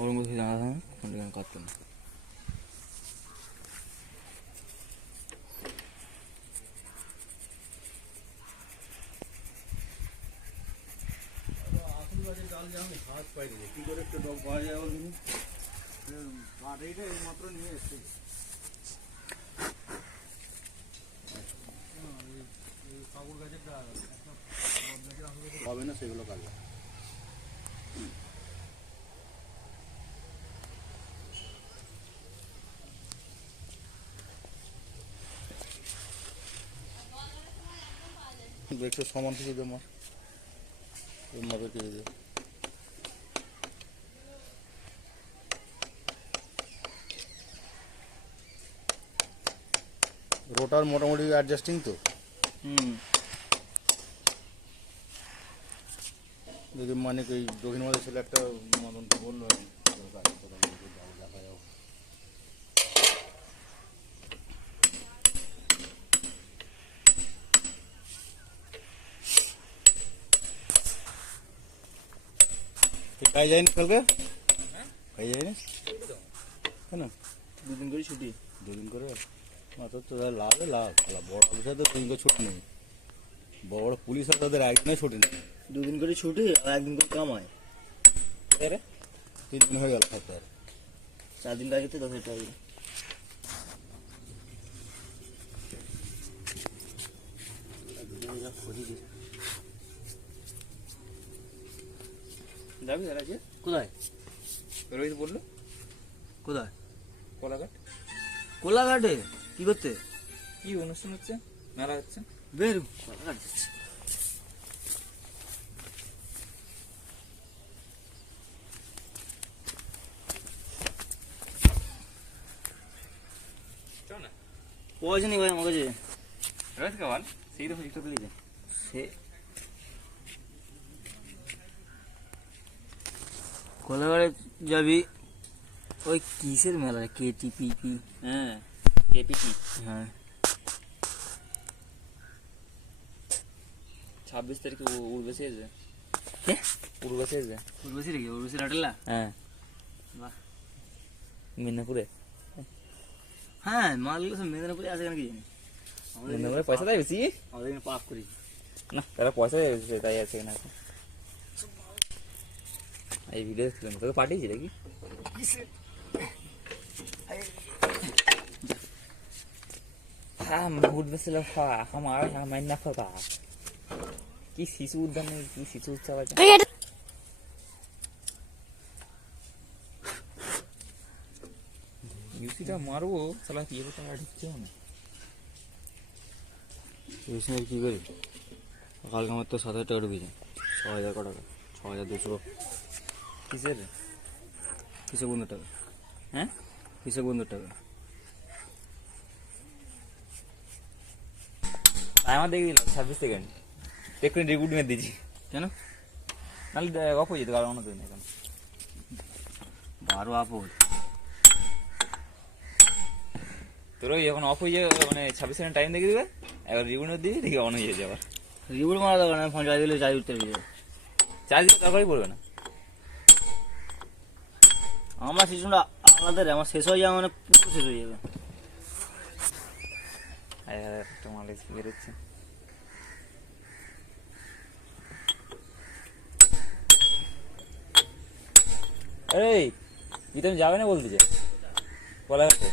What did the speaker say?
ওর মধ্যে জানা থাকে কোনটা কাটতো না। কি করে একটা ডগ পাওয়া যায় বলুন? বাড়িটা এইমাত্র নিয়ে এসেছি। হবে না সেগুলো কাটবে। একটু সমান থেকে দে মার, মাপে কেটে দে। রোটার মোটামুটি অ্যাডজাস্টিং তো। যদি মানে এই দক্ষিণ মাঝে ছেলে একটা মদন বললো আর কি, দেখা যাও। কাজ যায়নি কালকে? কাজ যায়নি কেন? দুদিন করে ছুটি। দুদিন করে মাত্র তো লাভ লাভ, বড় অফিসার তো দুদিন করে ছুটি নেই, বড় বড় পুলিশ আর তাদের একদিনে ছুটি নেই। দুদিন করে ছুটি আর একদিন করে কামায়। 3 দিন হয়ে গেল সপ্তাহে। 4 দিন কাজ করতে 10,000 টাকা। যাবি আর আজকে? কোথায়? রোহিত বললো কোথায়? কোলাঘাট। কোলাঘাটে কি করতে? কি অনুষ্ঠান হচ্ছে? মেলা হচ্ছে। বের কোলাঘাট যাচ্ছে। চল না। পয়সা নেই ভাই আমার কাছে। রোহিত কে বল, সেই তো ফিক্স করে দিয়েছে। সে কোলাঘাটে যাবি ওই কিসের মেলা KTPP? হ্যাঁ, কেপিটি। হ্যাঁ 26 তারিখে উড়বেসে এসে। কে? উড়বেসে এসে। উর্বশী রেখে উর্বশী রাটেলা? হ্যাঁ, বাহ। মিদনাপুরে। হ্যাঁ মালগুলো সব মেদিনীপুরে আছে কেন কি জানি। মিদনাপুরে পয়সা দেয় বেশি? আমাদের এখানে পাপ করি না, তারা পয়সা দেয় বেশি, তাই আছে না। এই ভিডিও দেখছিলাম, তোকে পাঠিয়েছি নাকি? উঠবেছিল আমার আমার না ফাঁকা কি শিশু উদ্যানে কি শিশু উৎসব আছে। ইউসিটা মারবো সালা, কি টাকা ঢুকছে না। ইউসিনের কি করি? কালকে আমার তো 7,000 টাকা ঢুকেছে। 6,000 টাকা, 6,200। কিসের? কৃষক বন্ধুর টাকা। হ্যাঁ, কৃষক বন্ধুর টাকা। আমার দেখে দিলাম 26 সেকেন্ড, এক্ষুনি রিগুড মেরে দিয়েছি। কেন? নাহলে অফ হয়ে যেত, কারণ অন্য দিন এখন 12 আপদ। তোর ওই যখন অফ হয়ে যাবে, মানে 26 সেকেন্ড টাইম দেখে দিবে, এবার রিগুড মেরে দিবি, দেখি অন হয়ে যাবে আবার। রিবুট মারা দরকার না, ফোন চার্জ দিলে চার্জ উঠতে পেরে যাবে। চার্জ দিতে দরকারই পড়বে না। আমার সিস্টেমটা আলাদা রে, আমার শেষ হয়ে যাবে মানে পুরো শেষ হয়ে যাবে। একটা মালিশ বেরোচ্ছে। এই, তুমি যাবে না বলতেছে কোলাঘাটে?